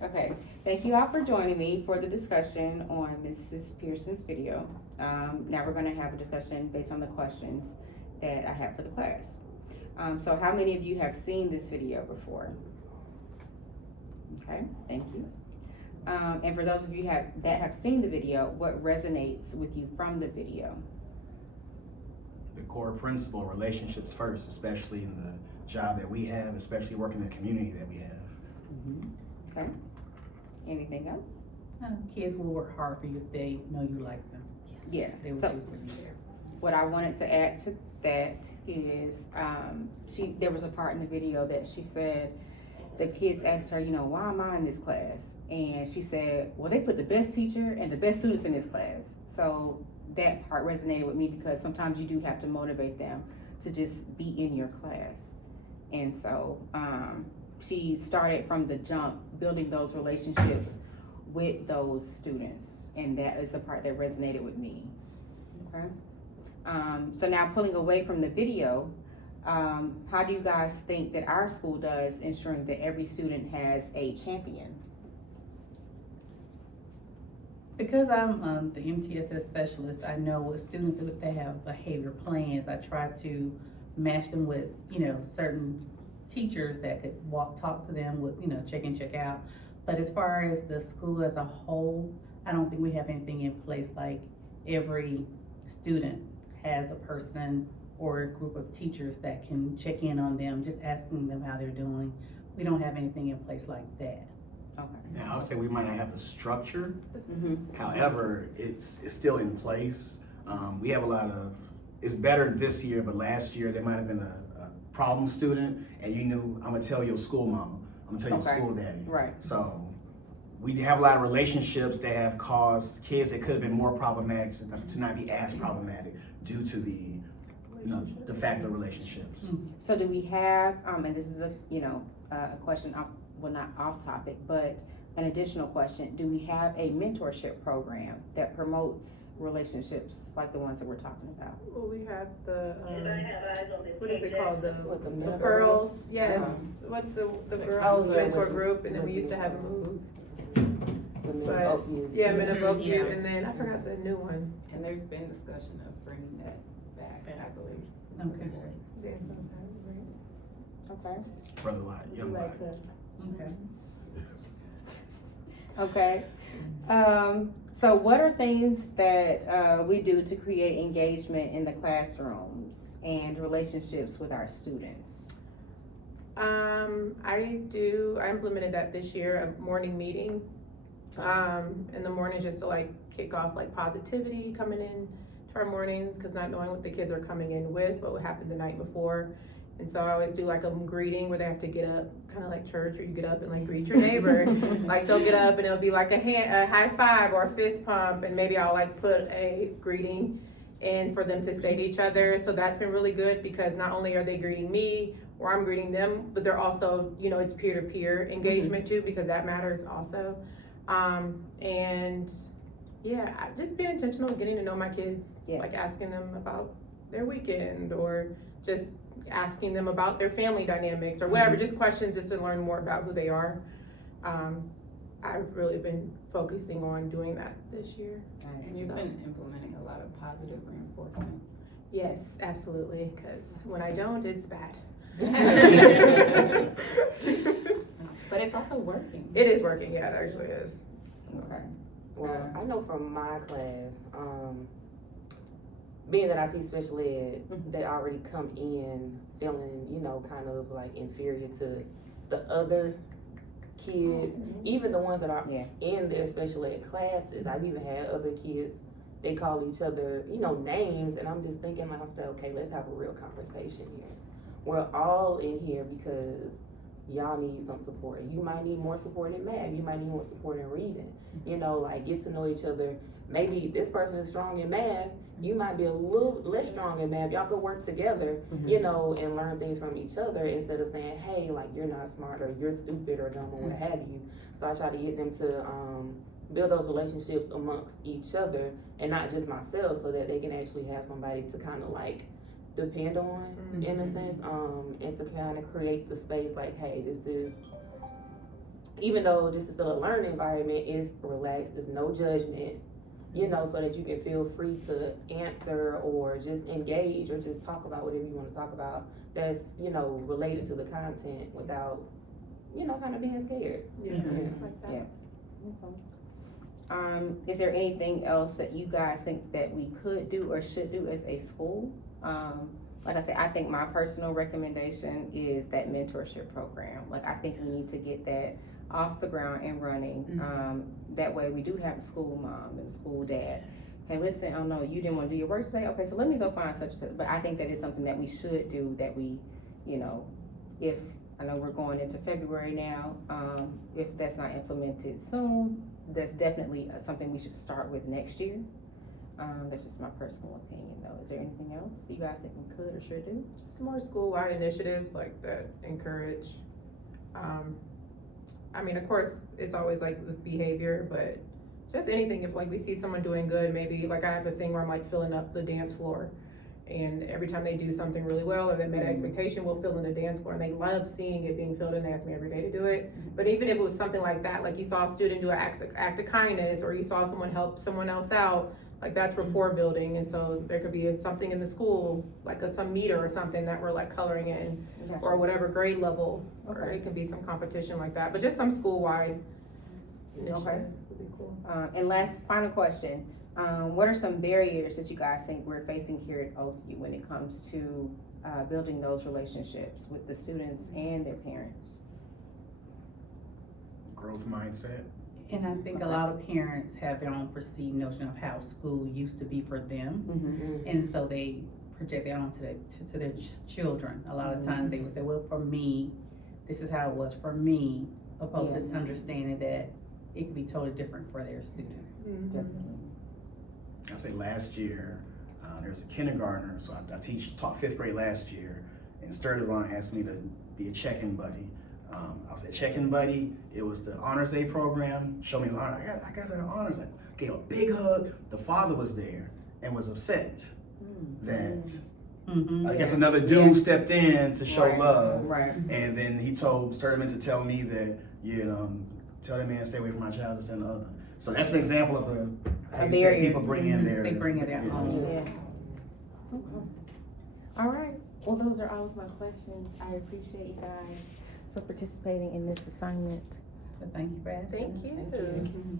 Okay, thank you all for joining me for the discussion on Mrs. Pearson's video. Now we're gonna have a discussion based on the questions that I have for the class. So how many of you have seen this video before? Okay, thank you. And for those of you that have seen the video, what resonates with you from the video? The core principle, relationships first, especially in the job that we have, especially working in the community that we have. Okay, anything else? Kids will work hard for you if they know you like them. Yeah, They will so- do for you there. What I wanted to add to that is, there was a part in the video that she said, the kids asked her, why am I in this class? And she said, well, they put the best teacher and the best students in this class. So that part resonated with me because sometimes you do have to motivate them to just be in your class. And so, she started from the jump, building those relationships with those students. And that is the part that resonated with me, okay? So now pulling away from the video, how do you guys think that our school does ensuring that every student has a champion? Because I'm the MTSS specialist, I know with students if they have behavior plans, I try to match them with, certain teachers that could talk to them with, check in, check out. But as far as the school as a whole, I don't think we have anything in place like every student has a person or a group of teachers that can check in on them, just asking them how they're doing. We don't have anything in place like that. Okay. Now, I'll say we might not have the structure, Mm-hmm. however, it's still in place. We have a lot of, it's better this year, but last year there might have been a problem student and you knew, I'm gonna tell your school mama, I'm gonna tell your Okay. school daddy. Right. So we have a lot of relationships that have caused kids that could have been more problematic to not be as problematic due to the fact of relationships. So do we have, and this is a question, well, not off topic, but an additional question. Do we have a mentorship program that promotes relationships like the ones that we're talking about? Well, we have the, what is it called, the middle girls, yes, what's the girls mentor group, and then we used to have Move, but, yeah, Men of Oak View, and then I forgot the new one. And there's been discussion of bringing that back, I believe. Okay. Dance on Saturday, Okay. Brother Lot, young Lot. Okay. Okay. So what are things that we do to create engagement in the classrooms and relationships with our students? I implemented that this year, a morning meeting. In the morning, just to like kick off like positivity coming in to our mornings, cause not knowing what the kids are coming in with, but what happened the night before. And so I always do like a greeting where they have to get up, kind of like church, where you get up and like greet your neighbor. Like they'll get up and it'll be like a high five or a fist pump, and maybe I'll like put a greeting in for them to say to each other. So that's been really good because not only are they greeting me or I'm greeting them, but they're also, it's peer-to-peer engagement too, because that matters also. And yeah, I've just been intentional getting to know my kids, Yeah. like asking them about their weekend or just asking them about their family dynamics or whatever, just questions just to learn more about who they are. I've really been focusing on doing that this year. And you've been implementing a lot of positive reinforcement. Yes, absolutely, because when I don't, it's bad. But it's also working. It is working, yeah, it actually is. Okay. Well, I know from my class, being that I teach special ed, they already come in feeling, kind of like inferior to the others kids, even the ones that are Yeah. in their special ed classes. I've even had other kids, they call each other, names, and I'm just thinking myself, okay, let's have a real conversation here. We're all in here because y'all need some support. You might need more support in math. You might need more support in reading. Like get to know each other. Maybe this person is strong in math. You might be a little less strong in math. Y'all could work together, and learn things from each other instead of saying, hey, like you're not smart or you're stupid or dumb or what have you. So I try to get them to build those relationships amongst each other and not just myself, so that they can actually have somebody to kind of like depend on in a sense, and to kind of create the space like, hey, this is even though this is still a learning environment, it's relaxed, there's no judgment, you know, so that you can feel free to answer or just engage or just talk about whatever you wanna talk about that's, you know, related to the content without, you know, kind of being scared. Yeah, Mhm. like that. Yeah. Is there anything else that you guys think that we could do or should do as a school? Like I said, I think my personal recommendation is that mentorship program. Like, I think we need to get that off the ground and running. That way we do have the school mom and the school dad. Hey, listen, oh no, you didn't wanna do your work today? Okay, so let me go find such and such. But I think that is something that we should do, that we, you know, if, I know we're going into February now, if that's not implemented soon, that's definitely something we should start with next year. That's just my personal opinion though. Is there anything else you guys think we could or should do? Some more school-wide initiatives like that encourage, I mean, of course, it's always like with behavior, but just anything, if like we see someone doing good, maybe like I have a thing where I'm like filling up the dance floor. And every time they do something really well or they met expectation, we'll fill in the dance floor, and they love seeing it being filled in. They ask me every day to do it. But even if it was something like that, like you saw a student do an act of kindness, or you saw someone help someone else out, like that's rapport building. And so there could be something in the school, like some meter or something that we're like coloring in, or whatever grade level, or Okay. it could be some competition like that. But just some school-wide initiative Okay. would be cool. And last, final question. What are some barriers that you guys think we're facing here at Oakview when it comes to building those relationships with the students and their parents? Growth mindset. And I think a lot of parents have their own perceived notion of how school used to be for them. Mm-hmm. And so they project that onto to their children. A lot of times they would say, well, for me, this is how it was for me, opposed to understanding that it could be totally different for their student. Definitely. I say last year, there's a kindergartner, so I taught 5th grade last year, and Sturdivant asked me to be a check-in buddy. I was a check-in buddy. It was the Honors Day program. Show me his honor. I got an honors. I gave a big hug. The father was there and was upset that I guess another dude stepped in to show love. Right. And then he told Sturdivant to tell me that, you know, tell that man to stay away from my child, this and the other. So that's an example of how you say barrier. people bring in their. They bring it out home. Yeah. Okay. All right. Well, those are all of my questions. I appreciate you guys for participating in this assignment. But thank you for asking. Thank you.